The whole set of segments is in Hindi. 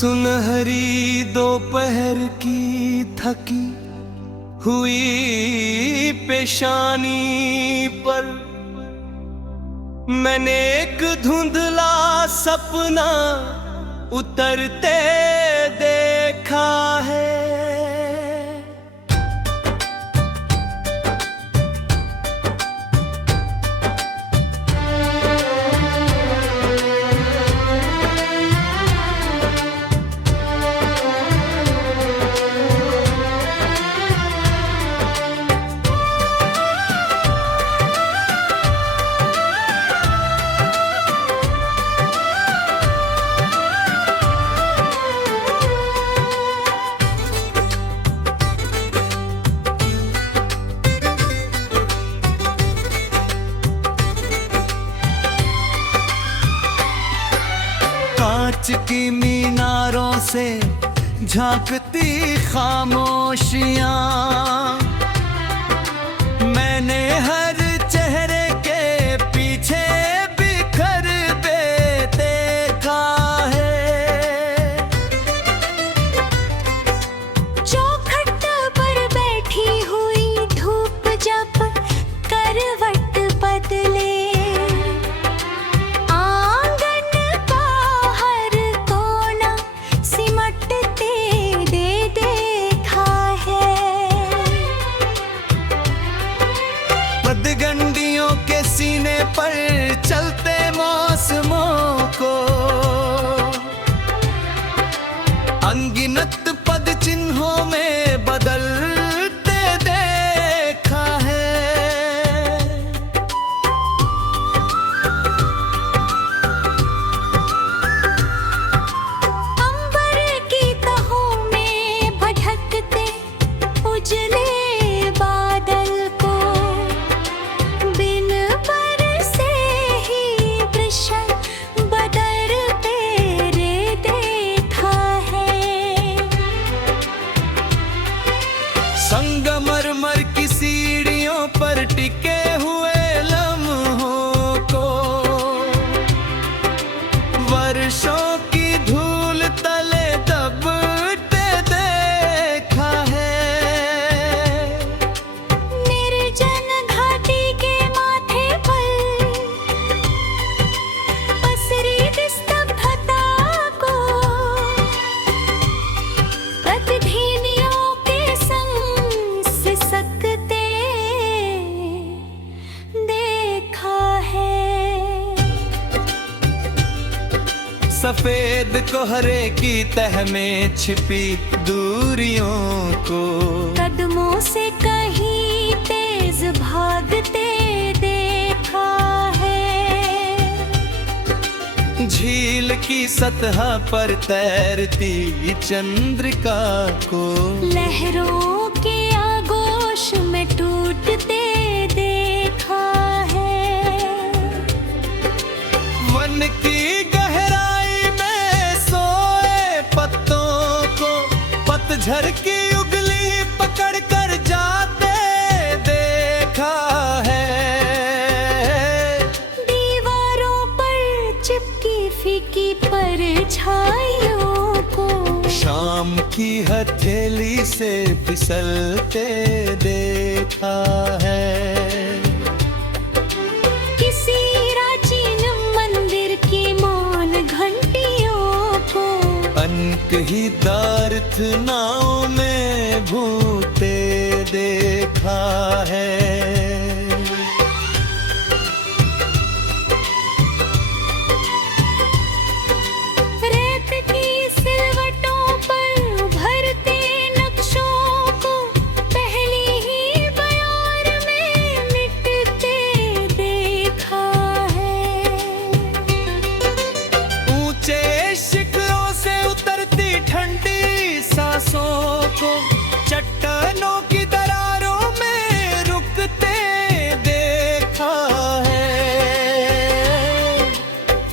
सुनहरी दोपहर की थकी हुई पेशानी पर मैंने एक धुंधला सपना उतरते देखा है। कांच की मीनारों से झांकती खामोशियां मैंने हर चेहरे के पीछे बिखरते देखा है। चौखट पर बैठी हुई धूप जब करवट बदले पगडंडियों के सीने पर चलते मौसमों को अनगिनत पद चिन्हों में बदलते देखा है। अंबर की तहों में भटकते उजले बादल को संगमरमर की सीढ़ियों पर टिके हुए लम्हों को वर्षों की धूल तले दबते देखा है। निर्जन घाटी के माथे पर पसरी स्तब्धता को प्रतिध्वनियों के संग सिसकते देखा है। सफेद कोहरे की तह में छिपी दूरियों को कदमों से कहीं तेज भागते देखा है। झील की सतह पर तैरती चंद्रिका को लहरों के आगोश में टूटते देखा है। वन की गहराई में सोए पत्तों को पतझड़ की उंगली पकड़ कर जाते देखा है। दीवारों पर चिपकी फीकी परछाइयों को शाम की हथेली से फिसलते देखा है। किसी प्राचीन मंदिर की मौन घंटियों को अनकही दार्थनाओं में भूते देखा है। रेत की सिलवटों पर उभरते नक्शों को पहली ही बयार में मिटते देखा है। ऊंचे शिखरों से उतरती ठंडी सांसों को चट्टानों की दरारों में रुकते देखा है।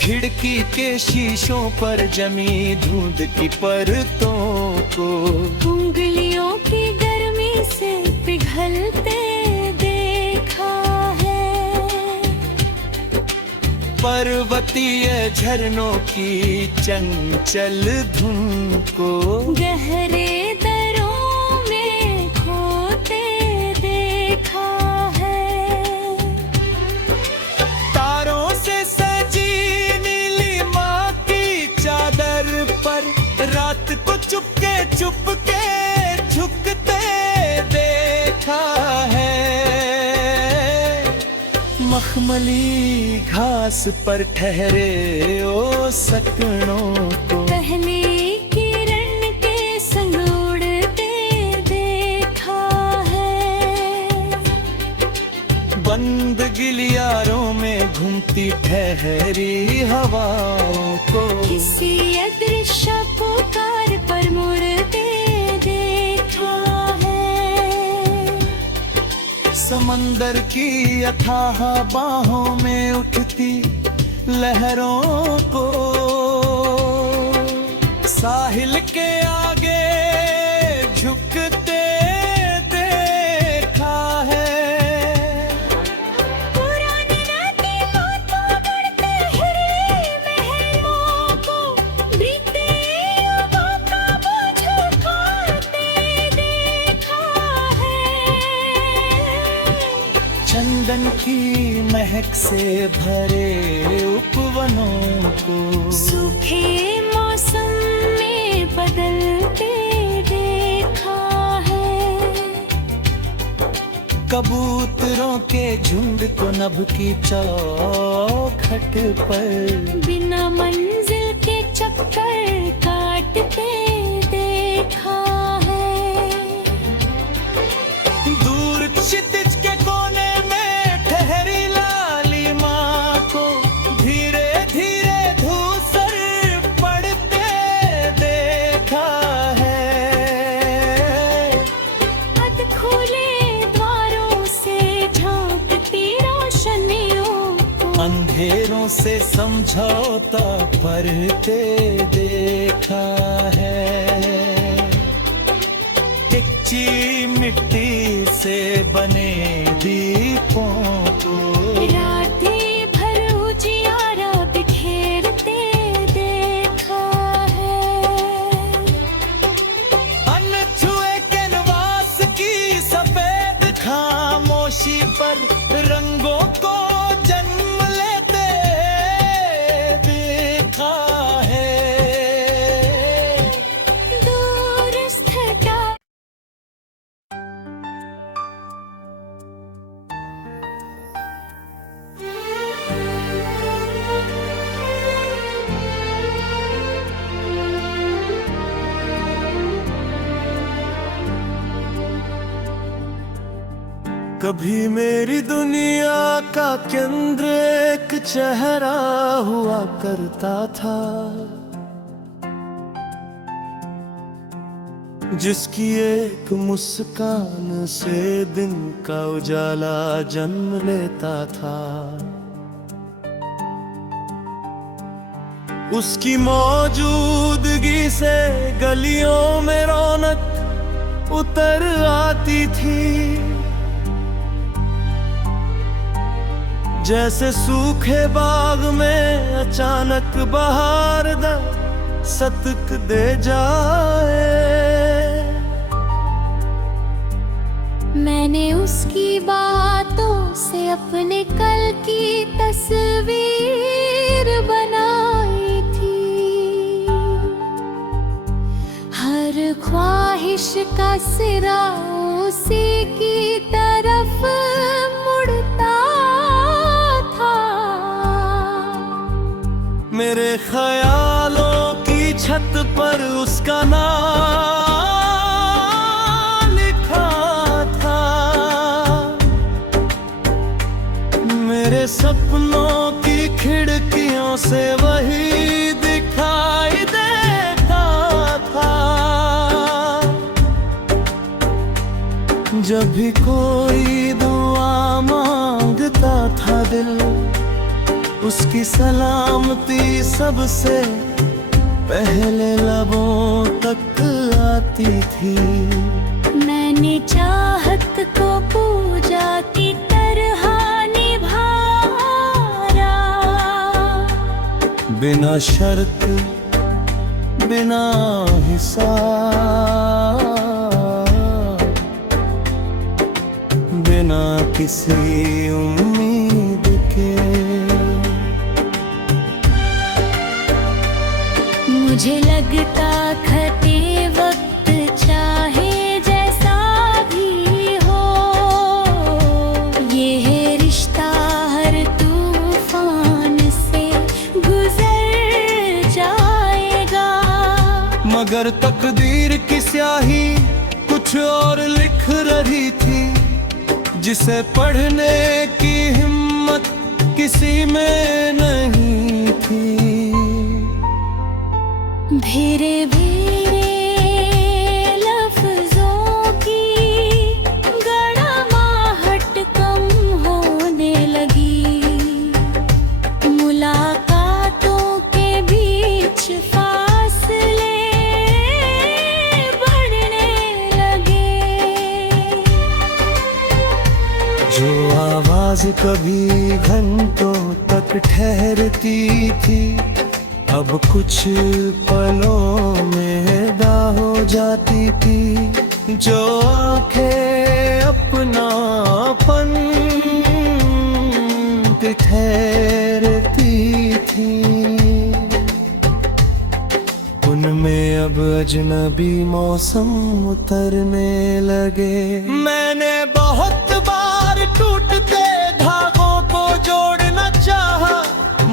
खिड़की के शीशों पर जमी धुंध की परतों को उंगलियों की गर्मी से पिघलते देखा है। पर्वत पर्वतीय झरनों की चंचल धुन को गहरे दरों में खोते देखा है। तारों से सजी नीलिमा की चादर पर रात को चुपके चुपके झुकते देखा है। मखमली घास पर ठहरे ओ सपनों को पहली किरण के संग उड़ते देखा है। बंद गिलियारों में घूमती ठहरी हवाओं को किसी अदृश्य पुकार पर मुड़ते देखा है। समंदर की अथाह बाहों में उठती लहरों को साहिल के आगे झुकते देखा है। पुरानी रातें को बढ़ते हिरे महलों को बीते युगों का बोझ उठाते देखा है। चंदन की महक से भरे उपवनों को सूखे मौसम में बदलते देखा है। कबूतरों के झुंड को नभ की चौखट पर बिना मंजिल के चक्कर काटते देखा है। दूर क्षितिज के कोने में ठहरी लालिमा को धीरे धीरे धूसर पड़ते देखा है। अध खुले द्वारों से झांकती रोशनियों को अंधेरों से समझौता करते देखा है। कच्ची मिट्टी से बने दीपों को रातें भर उजियारा बिखेरते देखा है। अनछुए कैनवास की सफेद खामोशी पर रंगों को जन्म लेते देखा है। दूरस्थ का कभी मेरी दुनिया का केंद्र एक चेहरा हुआ करता था, जिसकी एक मुस्कान से दिन का उजाला जन्म लेता था। उसकी मौजूदगी से गलियों में रौनक उतर आती थी, जैसे सूखे बाग में अचानक बहार सतक दे जाए। मैंने उसकी बातों से अपने कल की तस्वीर बनाई थी। हर ख्वाहिश का सिरा उसी की तरफ मुड़ता था। मेरे ख्यालों की छत पर उसका नाम लिखा था, मेरे सपनों की खिड़कियों से वही दिखाई देता था। जब भी कोई दुआ मांगता था दिल, उसकी सलामती सबसे पहले लबों तक आती थी। मैंने चाहत को पूजा की तरह निभाया, बिना शर्त बिना हिसाब, बिना किसी उम्मीद के। मुझे लगता खते वक्त चाहे जैसा भी हो, ये है रिश्ता हर तूफान से गुजर जाएगा। मगर तकदीर की स्याही कुछ और लिख रही थी, जिसे पढ़ने की हिम्मत किसी में नहीं थी। भेरे भेरे लफ्जों की गड़माहट कम होने लगी, मुलाकातों के बीच फासले बढ़ने लगे। जो आवाज कभी घंटों तक ठहरती थी, अब कुछ पलों में अदा हो जाती थी। जो आंखें अपनापन पे ठहरती थी, उनमें अब अजनबी मौसम उतरने लगे। मैंने बहुत बार टूटते धागों को जोड़ना चाहा,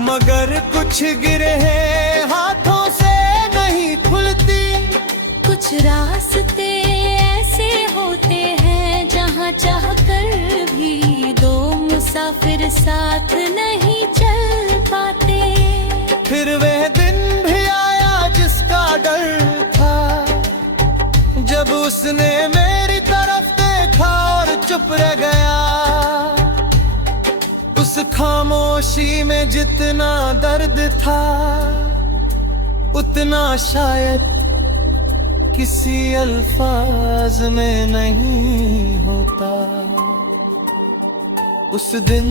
मगर कुछ गिरे हाथों से नहीं खुलती। कुछ रास्ते ऐसे होते हैं जहाँ चाहकर भी दो मुसाफिर साथ नहीं चल पाते। फिर वह दिन भी आया जिसका डर था, जब उसने मेरी तरफ देखा और चुप रह गया। उस खामोशी में जितना दर्द था, उतना शायद किसी अल्फाज में नहीं होता। उस दिन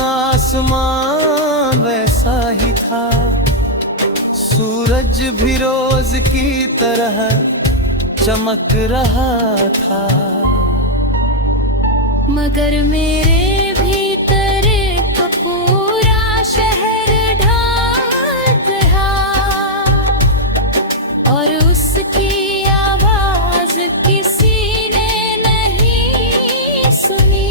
आसमान वैसा ही था, सूरज भी रोज की तरह चमक रहा था। मगर मेरे भीतर एक पूरा शहर ढाक रहा, और उसकी आवाज किसी ने नहीं सुनी।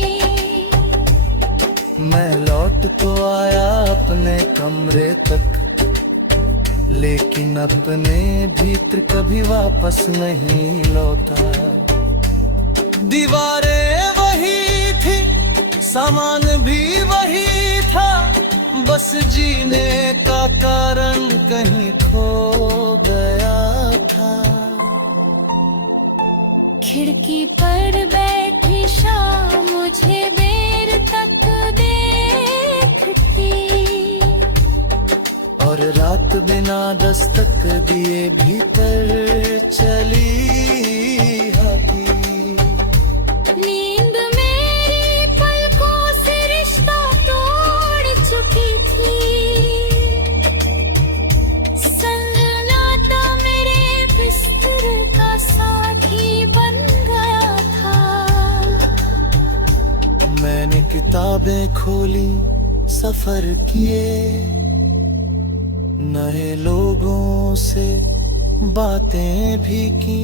मैं लौट तो आया अपने कमरे तक, लेकिन अपने भीतर कभी वापस नहीं लौटा। दीवारें वही थी, सामान भी वही था, बस जीने का कारण कहीं खो गया था। खिड़की पर बैठी शाम मुझे देर तक देखती, और रात बिना दस्तक दिए भीतर चली आती। नींद मेरी पलकों से रिश्ता तोड़ चुकी थी, सन्नाटा मेरे बिस्तर का साथी बन गया था। मैंने किताबें खोली, सफर किए, नए लोगों से बातें भी की।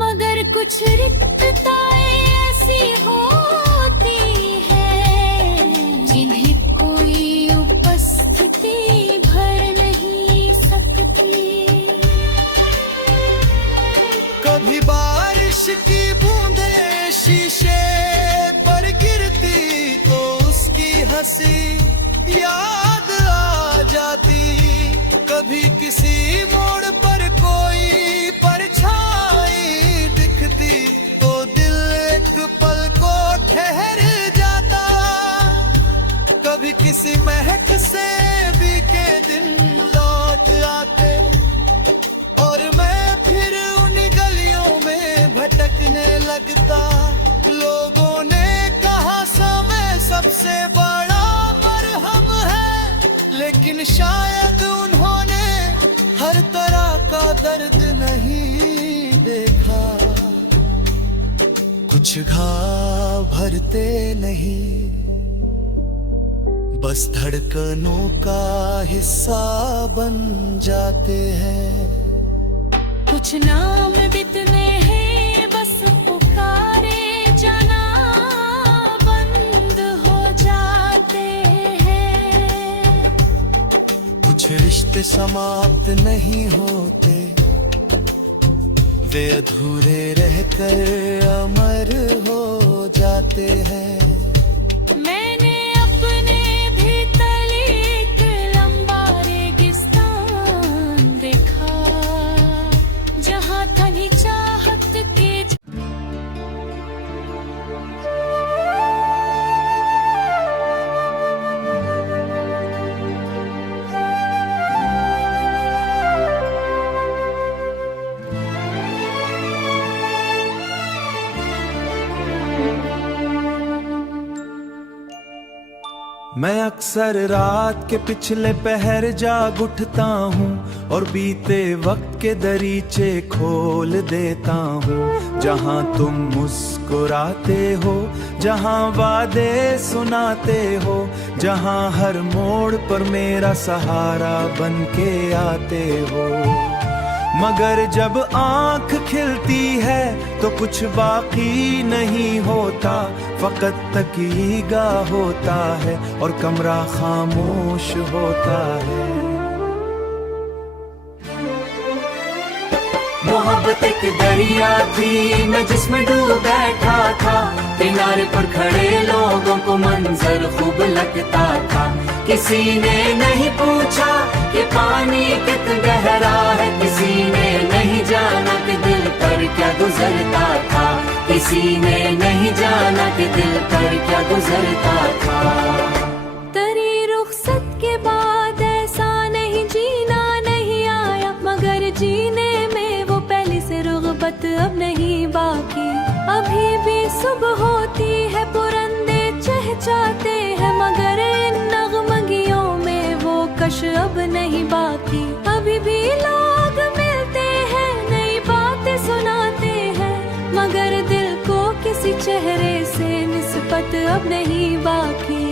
मगर कुछ रिक्तताएं ऐसी होती हैं जिन्हें कोई उपस्थिति भर नहीं सकती। कभी बारिश की बूंदें शीशे पर गिरती तो उसकी हंसी याद आ जाती। कभी किसी मोड़ पर कोई परछाई दिखती तो दिल एक पल को ठहर जाता। कभी किसी महक से भी के दिन लौट आते, और मैं फिर उन गलियों में भटकने लगता। लोगों ने कहा समय सबसे बड़ा मरहम है, लेकिन शायद दर्द नहीं देखा, कुछ घाव भरते नहीं, बस धड़कनों का हिस्सा बन जाते हैं। कुछ नाम बितने हैं, बस पुकारे जाना बंद हो जाते हैं। कुछ रिश्ते समाप्त नहीं होते, वे अधूरे रहकर अमर हो जाते हैं। मैंने अपने भीतर एक लंबा रेगिस्तान देखा, जहाँ थनी चाहत के मैं अक्सर रात के पिछले पहर जाग उठता हूँ और बीते वक्त के दरीचे खोल देता हूँ। जहाँ तुम मुस्कुराते हो, जहाँ वादे सुनाते हो, जहाँ हर मोड़ पर मेरा सहारा बन के आते हो। मगर जब आंख खिलती है तो कुछ बाकी नहीं होता, फकत तकीगा होता है और कमरा खामोश होता है। मोहब्बत एक दरिया थी, मैं जिसमें डूब बैठा था। किनारे पर खड़े लोगों को मंजर खूब लगता था। किसी ने नहीं पूछा कि पानी कितना गहरा है, किसी ने नहीं जाना कि दिल पर क्या गुजरता था, किसी ने नहीं जाना कि दिल पर क्या गुजरता था। तेरी रुखसत के बाद ऐसा नहीं जीना नहीं आया, मगर जीने में वो पहली से रुग़बत अब नहीं बाकी। अभी भी सुबह होती है, पुरंदे चहचहाते हैं, मगर इन नगमगियों में वो कश अब नहीं बाकी। अभी भी लोग मिलते हैं, नई बातें सुनाते हैं, मगर दिल को किसी चेहरे से निस्बत अब नहीं बाकी।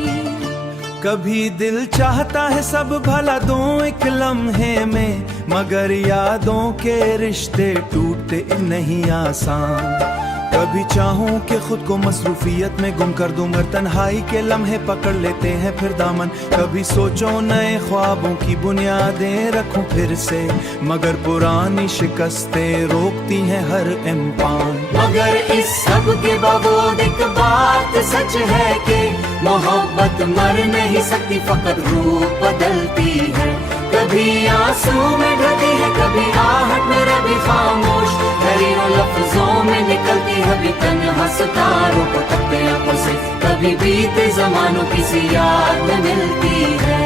कभी दिल चाहता है सब भला दूं एक लम्हे में, मगर यादों के रिश्ते टूटते नहीं आसान। कभी चाहूं कि खुद को मसरूफियत में गुम कर दूं, मगर तन्हाई के लम्हे पकड़ लेते हैं फिर दामन। कभी सोचो नए ख्वाबों की बुनियादें रखूं फिर से, मगर पुरानी शिकस्तें रोकती हैं हर इम्कान। मगर इस सब के बावजूद एक बात सच है कि मोहब्बत मर नहीं सकती, फकत रूप बदलती है। कभी आंसू में ढलती है, कभी आहट में रबी खामोश, हरीरों लफ्जों में निकलती है भी तन्हा सितारों को तकते आंखों से। कभी बीते जमानों की सी याद में मिलती है।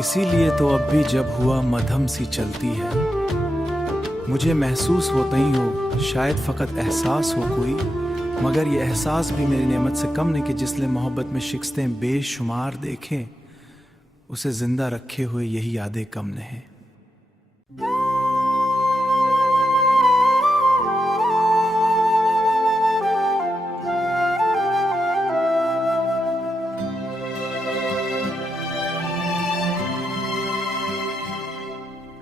इसीलिए तो अब भी जब हुआ मध्यम सी चलती है, मुझे महसूस होता ही हो, शायद फकत एहसास हो कोई, मगर ये एहसास भी मेरी नेमत से कम नहीं कि जिसने मोहब्बत में शिकस्तें बेशुमार देखें, उसे जिंदा रखे हुए यही यादें कम नहीं।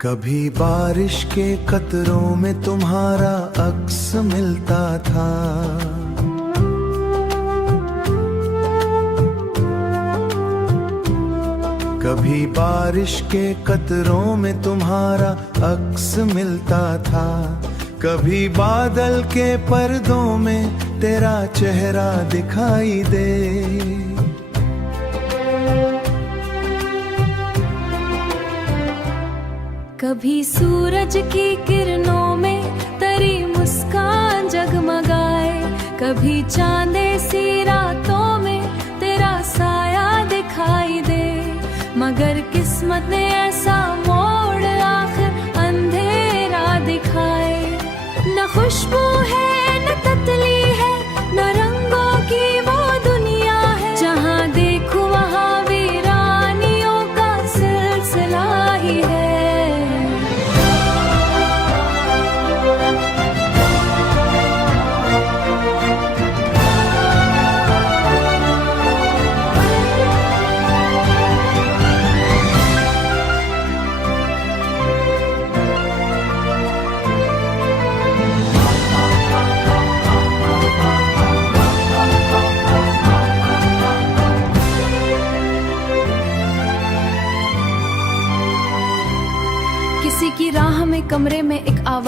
कभी बारिश के कतरों में तुम्हारा अक्स मिलता था, कभी बारिश के कतरों में तुम्हारा अक्स मिलता था, कभी बादल के पर्दों में तेरा चेहरा दिखाई दे। कभी सूरज की किरणों में तेरी मुस्कान जगमगाए, कभी चांदे सी रातों में तेरा साया दिखाई दे, मगर किस्मत ने ऐसा मोड़ आखिर अंधेरा दिखाए। न खुशबू है न ततली है, न रंगों की वो दुनिया है, जहाँ देखो वहाँ वीरानियों का सिलसिला ही है।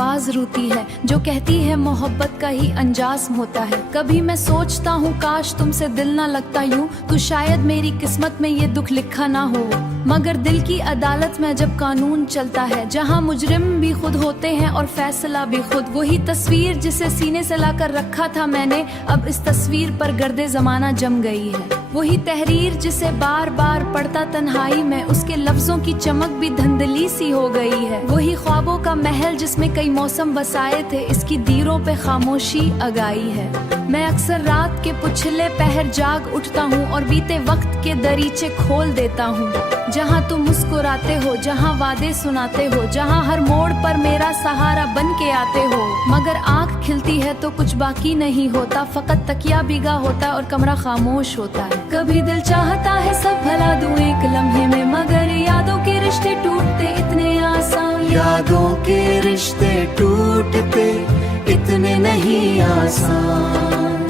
आवाज रूती है जो कहती है मोहब्बत का ही अंजाम होता है। कभी मैं सोचता हूँ काश तुमसे दिल ना लगता यूं, तो शायद मेरी किस्मत में ये दुख लिखा ना हो। मगर दिल की अदालत में जब कानून चलता है, जहाँ मुजरिम भी खुद होते हैं और फैसला भी खुद, वही तस्वीर जिसे सीने से लाकर रखा था मैंने, अब इस तस्वीर पर गर्दे जमाना जम गई है। वही तहरीर जिसे बार बार पढ़ता तन्हाई में, उसके लफ्जों की चमक भी धुंधली सी हो गई है। वही ख्वाबों का महल जिसमें कई मौसम बसाए थे, इसकी दीरों पे खामोशी अगाई है। मैं अक्सर रात के पुछले पहर जाग उठता हूँ और बीते वक्त के दरीचे खोल देता हूँ। जहाँ तुम मुस्कुराते हो, जहाँ वादे सुनाते हो, जहाँ हर मोड़ पर मेरा सहारा बन के आते हो, मगर आँख खिलती है तो कुछ बाकी नहीं होता, फकत तकिया भीगा होता और कमरा खामोश होता है। कभी दिल चाहता है सब भला दूं एक लम्हे में, मगर यादों के रिश्ते टूटते इतने आसान, यादों के रिश्ते टूटते इतने नहीं आसान।